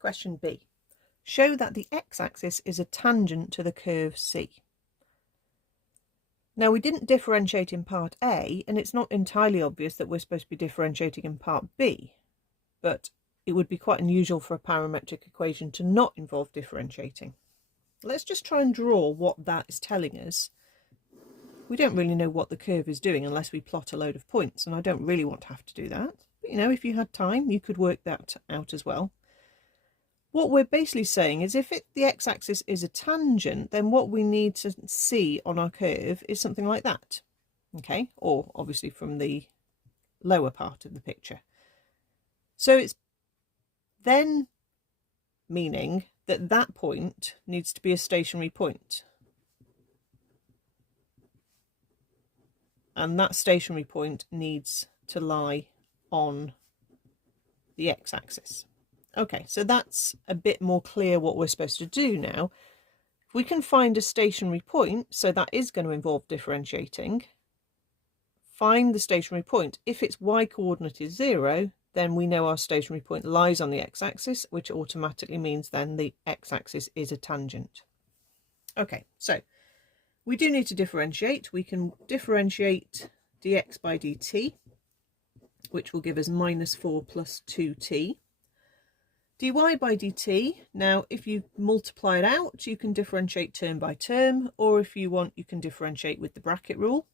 Question B. Show that the x-axis is a tangent to the curve C. Now, we didn't differentiate in part A, and it's not entirely obvious that we're supposed to be differentiating in part B, but it would be quite unusual for a parametric equation to not involve differentiating. Let's just try and draw what that is telling us. We don't really know what the curve is doing unless we plot a load of points, and I don't really want to have to do that. But, you know, if you had time, you could work that out as well. What we're basically saying is if the x-axis is a tangent, then what we need to see on our curve is something like that, okay? Or obviously from the lower part of the picture. So it's then meaning that that point needs to be a stationary point. And that stationary point needs to lie on the x-axis. Okay, so that's a bit more clear what we're supposed to do now. If we can find a stationary point, so that is going to involve differentiating, find the stationary point. If its y-coordinate is 0, then we know our stationary point lies on the x-axis, which automatically means then the x-axis is a tangent. Okay, so we do need to differentiate. We can differentiate dx by dt, which will give us -4 plus 2t. dy by dt, now if you multiply it out, you can differentiate term by term, or if you want, you can differentiate with the bracket rule.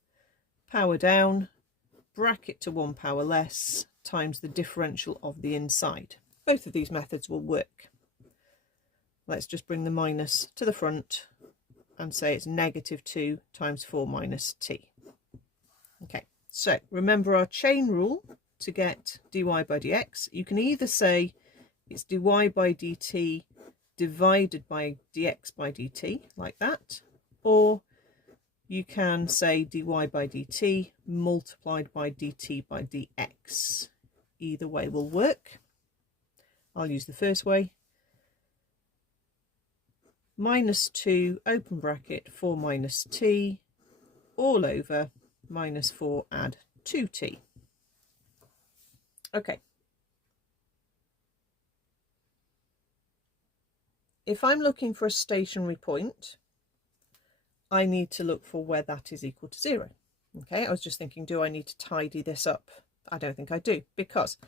Power down, bracket to 1 power less, times the differential of the inside. Both of these methods will work. Let's just bring the minus to the front and say it's -2 times 4 minus t. Okay, so remember our chain rule to get dy by dx. You can either say it's dy by dt divided by dx by dt, like that, or you can say dy by dt multiplied by dt by dx. Either way will work. I'll use the first way. -2 open bracket 4 minus t all over -4 add 2t. Okay. If I'm looking for a stationary point, I need to look for where that is equal to 0. Okay, I was just thinking, do I need to tidy this up? I don't think I do, because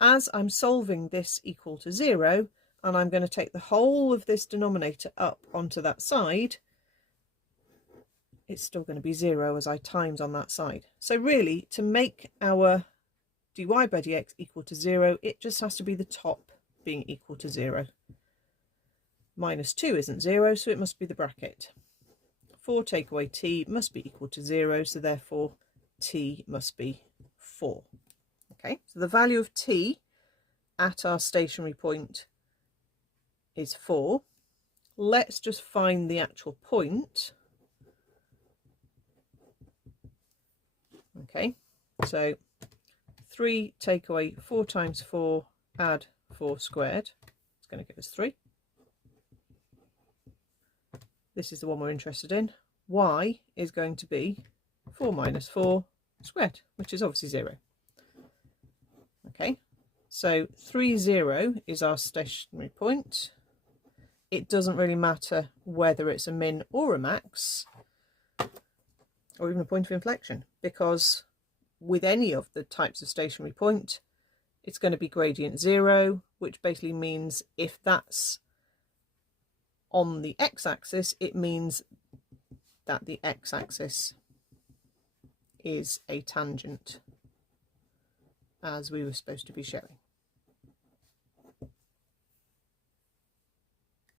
as I'm solving this equal to 0, and I'm going to take the whole of this denominator up onto that side, it's still going to be 0 as I times on that side. So really, to make our dy by dx equal to 0, it just has to be the top being equal to 0. -2 isn't 0, so it must be the bracket. 4 take away t must be equal to 0, so therefore t must be 4. Okay, so the value of t at our stationary point is 4. Let's just find the actual point. Okay, so 3 take away 4 times 4, add 4 squared. It's going to give us 3. This is the one we're interested in. Y is going to be 4 minus 4 squared, which is obviously 0. Okay, so 3, 0 is our stationary point. It doesn't really matter whether it's a min or a max, or even a point of inflection, because with any of the types of stationary point, it's going to be gradient 0, which basically means if that's on the x-axis, it means that the x-axis is a tangent, as we were supposed to be showing.